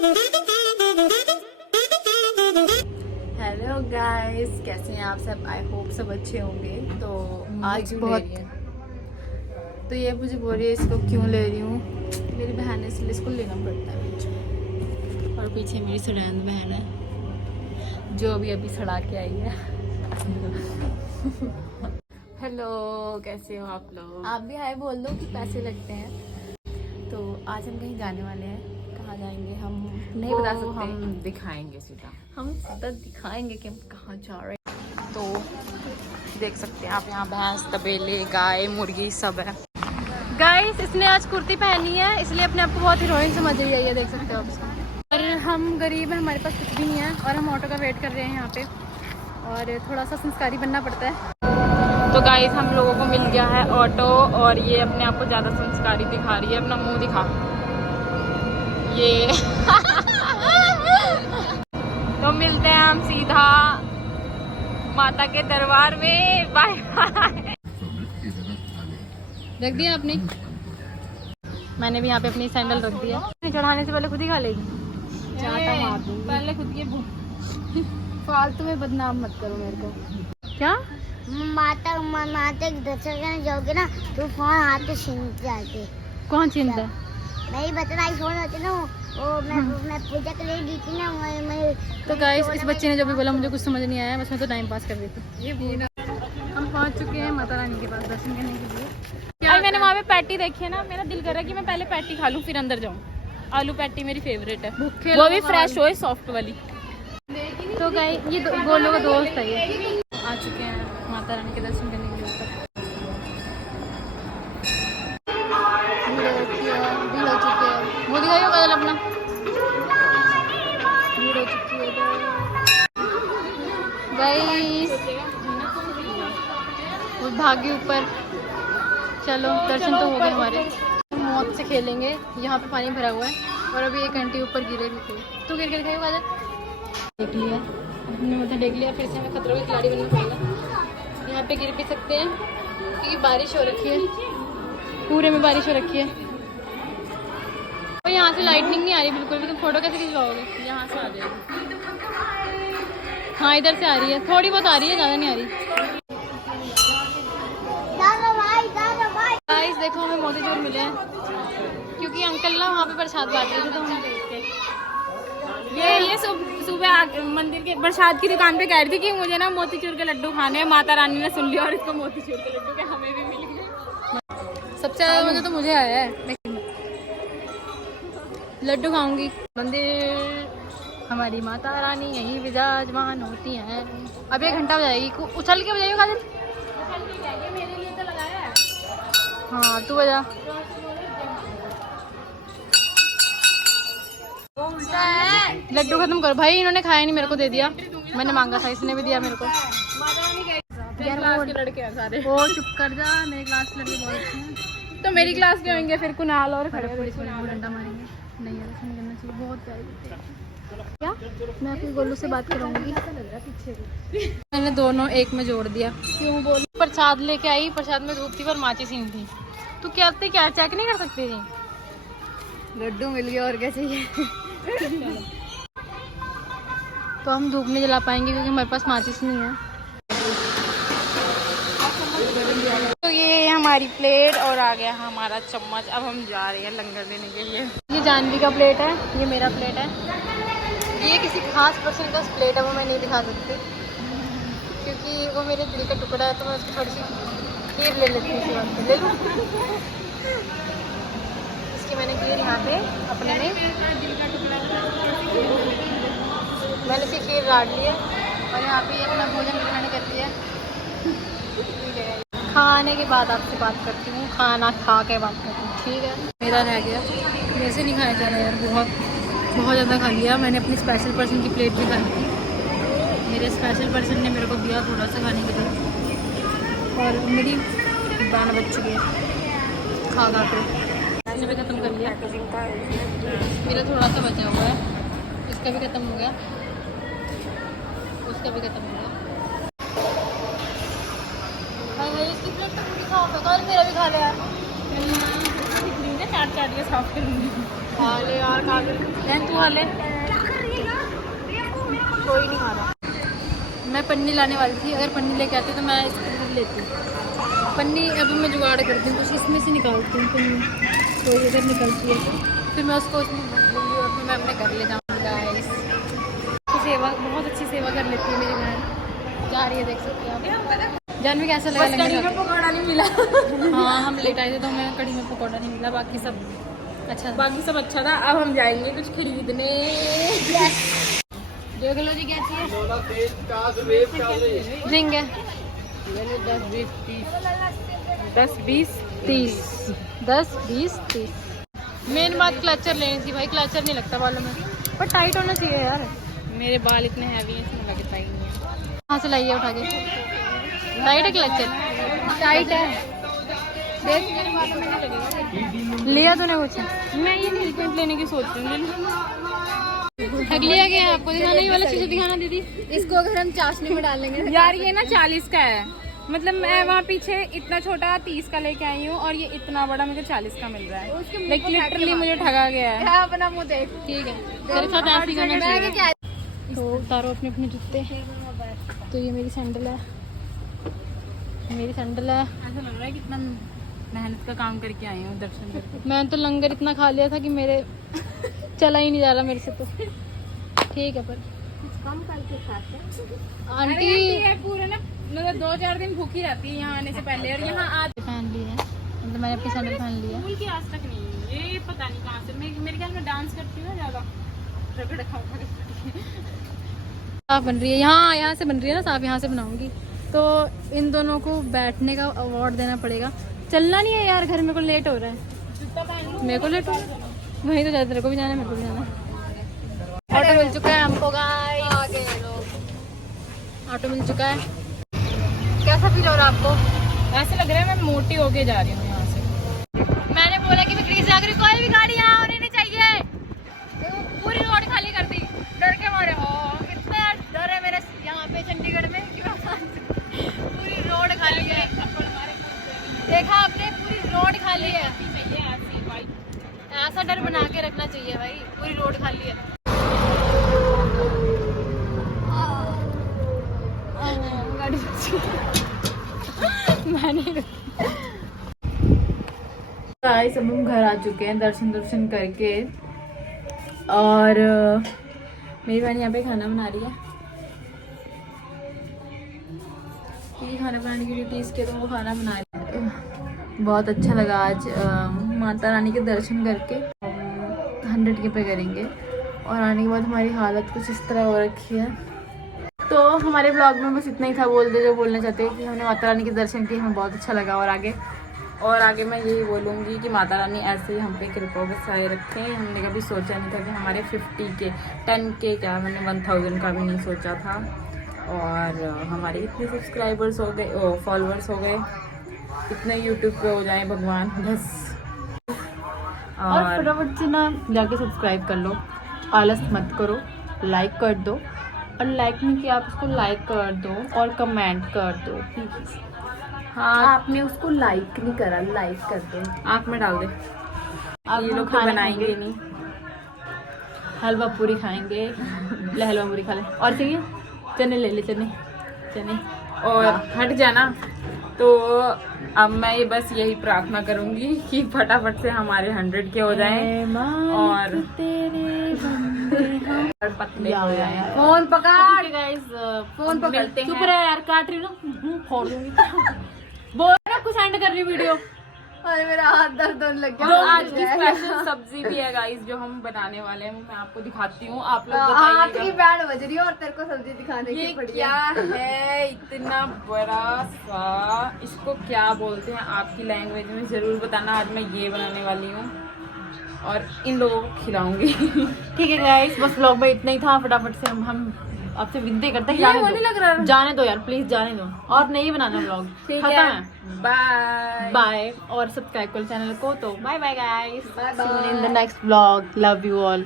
Hello guys, कैसे हैं आप सब? आई होप सब अच्छे होंगे। तो आज बहुत तो ये मुझे बोल रही है इसको क्यों ले रही हूँ। मेरी बहन है इसलिए इसको लेना पड़ता है बीच में। और पीछे मेरी सड़ैंद बहन है जो अभी अभी सड़ा के आई है। हेलो, कैसे हो आप लोग? आप भी हाय बोल दो कि पैसे लगते हैं। तो आज हम कहीं जाने वाले हैं। कहाँ जाएंगे हम नहीं बता सकते। हम दिखाएंगे सीधा, हम सीधा दिखाएंगे कि हम कहाँ जा रहे हैं। तो देख सकते हैं आप यहाँ भैंस, तबेले, गाय, मुर्गी सब है। गाइस, इसने आज कुर्ती पहनी है इसलिए अपने आप को बहुत हीरोइन समझ रही है। ये देख सकते हो आप। और हम गरीब हैं, हमारे पास कुछ भी नहीं है और हम ऑटो का वेट कर रहे हैं यहाँ पे। और थोड़ा सा संस्कारी बनना पड़ता है। तो गाइस, हम लोगों को मिल गया है ऑटो और ये अपने आप को ज़्यादा संस्कारी दिखा रही है। अपना मुंह दिखा ये। तो मिलते हैं हम सीधा माता के दरबार में। Bye bye. रख दिया आपने? मैंने भी यहाँ पे अपनी सैंडल रख दिया। चढ़ाने से पहले खुद ही खा लेगी। चाटा मार दूंगी। पहले खुद के फालतू में बदनाम मत करो मेरे को। क्या माता के दर्शन करने जाओगे ना तो फोन हाथ से छीन जाके। कौन चिंता? नहीं बता, फोन होते ना वो मैं पूजा के लिए दी थी ना। मैं तो गाइस, इस बच्चे ने जो भी बोला मुझे कुछ समझ नहीं आया। बस मैं तो टाइम पास कर रही थी। हम पहुंच चुके हैं माता रानी के पास दर्शन करने के लिए। यार मैंने वहाँ पे पैटी देखी है ना, मेरा दिल कर रहा है कि मैं पहले पैटी खा लूँ फिर अंदर जाऊँ। आलू पैटी मेरी फेवरेट है, वो भी फ्रेश हो, सॉफ्ट वाली। तो गाइस, ये गोलू का दोस्त है। ये आ चुके हैं माता रानी के दर्शन करने के लिए ऊपर। भीड़ हो चुकी है। वो दिखाइए कदल अपना। भीड़ हो चुकी है गाइस। वो भागे ऊपर। चलो, दर्शन तो हो गए हमारे। मौत से खेलेंगे। यहाँ पे पानी भरा हुआ है और अभी एक घंटे ऊपर गिरे भी थे। तो गिर के दिखाइए काजल। देख लिया, हमने मतलब देख लिया। फिर से हमें खतरों की खिलाड़ी बनना पड़ेगा। यहाँ पे गिर भी सकते हैं क्योंकि बारिश हो रखी है, पूरे में बारिश हो रखी है। और यहाँ से लाइटनिंग नहीं आ रही बिल्कुल भी। तुम फोटो कैसे खिंचवाओगे? यहाँ से आ जाएगी। हाँ, इधर से आ रही है, थोड़ी बहुत आ रही है, ज़्यादा नहीं आ रही। गाइस देखो, हमें मोतीचूर मिले हैं क्योंकि अंकल ना वहाँ पे प्रसाद बांट रहे थे। तो हम देख के ये सुबह मंदिर के प्रसाद की दुकान पे कह रही थी कि मुझे ना मोतीचूर के लड्डू खाने हैं। माता रानी ने सुन लिया और इसको मोतीचूर के लड्डू के हमें भी मिल गए। सबसे ज़्यादा मजा तो मुझे आया है। लड्डू खाऊंगी। मंदिर हमारी माता रानी यहीं विराजमान होती हैं। अब 1 घंटा हो जाएगी। उछल के बजाइए काजल। मेरे लिए तो लगाया है। हाँ, तू बजा। लड्डू खत्म करो भाई। इन्होंने खाया नहीं, मेरे को दे दिया। मैंने मांगा था, इसने भी दिया मेरे को। लड़के हैं सारे। वो चुप कर जा, मेरी क्लास के लड़के बहुत अच्छे हैं। तो मेरी क्लास के होंगे फिर कुनाल और खड़े डंडा मारेंगे। नहीं यार, ऐसा नहीं करना चाहिए। बहुत प्यारे। क्या मैं आपकी गोलू से बात करूंगी? मैंने दोनों एक में जोड़ दिया। क्यों बोल? प्रसाद लेके आई, प्रसाद में धूप थी पर माचिस नहीं थी। तू क्या चेक नहीं कर सकती थी? लड्डू मिल गया, और क्या चाहिए? तो हम धूप नहीं जला पाएंगे क्योंकि हमारे पास माचिस नहीं है। तो ये हमारी प्लेट और आ गया हमारा चम्मच। अब हम जा रहे हैं लंगर लेने के लिए। ये जानवी का प्लेट है, ये मेरा प्लेट है। ये किसी खास पर्सन का प्लेट है, वो मैं नहीं दिखा सकती क्योंकि वो मेरे दिल का टुकड़ा है। तो मैं उसकी थोड़ी सी खीर ले लेती हूँ। ले लूँ इसकी मैंने खीर यहाँ पे अपने में मैंने इसकी खीर काट ली है। और यहाँ पे अपना भोजन मैंने कर लिया। खाने के बाद आपसे बात करती हूँ। खाना खा के बात करती हूँ, ठीक है? मेरा रह गया, मेरे से नहीं खाया जा रहा यार। बहुत ज़्यादा खा लिया मैंने। अपनी स्पेशल पर्सन की प्लेट भी खाई थी। मेरे स्पेशल पर्सन ने मेरे को दिया थोड़ा सा खाने के लिए और मेरी 12 बज चुकी है खा के। इसने भी ख़त्म कर लिया। मेरा थोड़ा सा बचा हुआ है, इसका भी ख़त्म हो गया, उसका भी ख़त्म हो गया। इसकी प्लेट तो पूरी साफ है। कल मेरा भी खा लिया। चाट के साफ करूँगी। खा ले यार, बहन तू खा ले। कोई नहीं खा रहा। मैं पन्नी लाने वाली थी, अगर पन्नी लेके आती तो मैं इसको भी लेती। पन्नी अभी मैं जुगाड़ करती हूँ, कुछ इसमें से निकालती हूँ पन्नी, तो इधर निकलती है तो फिर मैं उसको उसमें भर लूँगी और फिर मैं अपने घर ले जाऊँगी। गाइस सेवा, बहुत अच्छी सेवा कर लेती है मेरी बहन। जा रही है, देख सकते हैं आप। जानवी कैसा लगा? कढ़ी में पकौड़ा नहीं मिला। हाँ हम लेट आए थे तो हमें कढ़ी में पकौड़ा नहीं मिला, बाकी सब अच्छा था। अब हम जाएंगे कुछ खरीदने। देख लो जी कैसी है। रिंग है 10 20 30। मेन बात क्लचर लेनी थी भाई, क्लचर नहीं लगता बालों में, पर टाइट होना चाहिए यार। मेरे बाल इतने हैवी हैं, इसमें लगता ही नहीं है। कहाँ से लाइए उठा के? टाइट है क्लचर? टाइट है, देख मेरे बालों में नहीं लगेगा। लिया तूने कुछ? मैं ये नील पेंट लेने की सोच रही हूँ। लिया गया आपको दिखाना, ये वाला चीज़ दिखाना दीदी। इसको अगर हम चाशनी में डालेंगे यार ये ना 40 का है, मतलब मैं वहाँ पीछे इतना छोटा 30 का लेके आई हूँ और ये इतना बड़ा मुझे 40 का मिल रहा है। लेकिन लिटरली मुझे ठगा गया है। अपना मुँह देख। ठीक है, तेरे साथ ऐसे ही करना चाहिए। तो उतारो अपने अपने जूते। तो ये मेरी सैंडल है, ऐसा लग रहा है कितना मेहनत का काम करके आई हूँ दर्शन करके। मैंने तो लंगर इतना खा लिया था कि मेरे चला ही नहीं जा रहा मेरे से। तो ठीक है, पर कम करके खाते हैं। आंटी ये पूरा ना मतलब 2-4 दिन भूखी रहती है यहाँ आने से पहले, और यहाँ आज पहन ली है, मतलब मैंने अपनी सैंडल पहन ली है। स्कूल की आज तक नहीं, ये पता नहीं कहाँ से। मेरे ख्याल में डांस करती हूँ ना ज़्यादा, रगड़ खाऊँ। साफ बन रही है यहाँ से बन रही है ना साफ, यहाँ से बनाऊंगी। तो इन दोनों को बैठने का अवार्ड देना पड़ेगा। चलना नहीं है यार, घर मेरे को लेट हो रहा है। मेरे को लेट हो रहा है, वहीं तो जाते, तेरे को भी जाना है, मेरे को भी जाना है। ऑटो मिल चुका है हमको गाइस, ऑटो मिल चुका है। कैसा फील हो रहा है आपको? ऐसे लग रहा है मैं मोटी होके जा रही हूँ यहाँ से। मैंने बोला कि बिक्री से अगर कोई भी गाड़ी यहाँ होनी नहीं चाहिए, पूरी रोड खाली कर दी डर के मारे। इतना डर है मेरे यहाँ पे चंडीगढ़ में कि पूरी रोड खाली है। देखा आपने, पूरी रोड खाली है। ऐसा डर बना के रखना चाहिए भाई, पूरी रोड खाली है। गाइस अब हम घर आ चुके हैं दर्शन करके, और मेरी बहन यहाँ पे खाना बना रही है। ये खाना बनाने की ड्यूटी इसके, तो वो खाना बना रही है। बहुत अच्छा लगा आज माता रानी के दर्शन करके। 100 के पे करेंगे और आने के बाद हमारी हालत कुछ इस तरह हो रखी है। तो हमारे ब्लॉग में बस इतना ही था, बोलते जो बोलना चाहते हैं कि हमने माता रानी के दर्शन किए, हमें बहुत अच्छा लगा। और आगे मैं यही बोलूँगी कि माता रानी ऐसे ही हम पे कृपा बरसाए रखें। हमने कभी सोचा नहीं था कि हमारे 50K 10K क्या, मैंने 1000 का भी नहीं सोचा था। और हमारे इतने सब्सक्राइबर्स हो गए, फॉलोअर्स हो गए, इतने यूट्यूब पे हो जाए भगवान बस। और फटाफट से ना जाके सब्सक्राइब कर लो, आलस मत करो, लाइक कर दो, और लाइक नहीं किया आप उसको लाइक कर दो और कमेंट कर दो प्लीज। हाँ आपने उसको लाइक नहीं करा, लाइक कर दो, आँख में डाल दे। आप ये लोग तो बनाएंगे नहीं, हलवा पूरी खाएंगे। ले हलवा पूरी खा ले, और चाहिए चने ले ले, चने और हट जाना। तो अब मैं ये बस यही प्रार्थना करूंगी कि फटाफट से हमारे 100 के हो जाएं और पतले हो जाएं। फोन पकड़ गाइस, फोन पकड़, चुप रहे यार, काट रही हूँ ना, फोड़ दूंगी। बोल ना कुछ एंड कर रही वीडियो। अरे मेरा हाथ दर्द होने लग जो आज की स्पेशल सब्जी भी है गाइस, जो हम बनाने वाले हैं, वो मैं आपको दिखाती हूँ। आप लोग हाथ की बैंड बज रही है और तेरे को सब्जी दिखाने की पड़ी है। क्या है इतना बड़ा सा, इसको क्या बोलते हैं आपकी लैंग्वेज में जरूर बताना। आज मैं ये बनाने वाली हूँ और इन लोगों को खिलाऊंगी। ठीक है गाइस, बस व्लॉग में इतना ही था। फटाफट से हम आपसे विनती करते हैं, जाने दो यार प्लीज, जाने दो, और नहीं बनाना व्लॉग। ठीक है, बाय। और सब्सक्राइब करो चैनल को। तो bye bye guys, see you in the next vlog, love you all.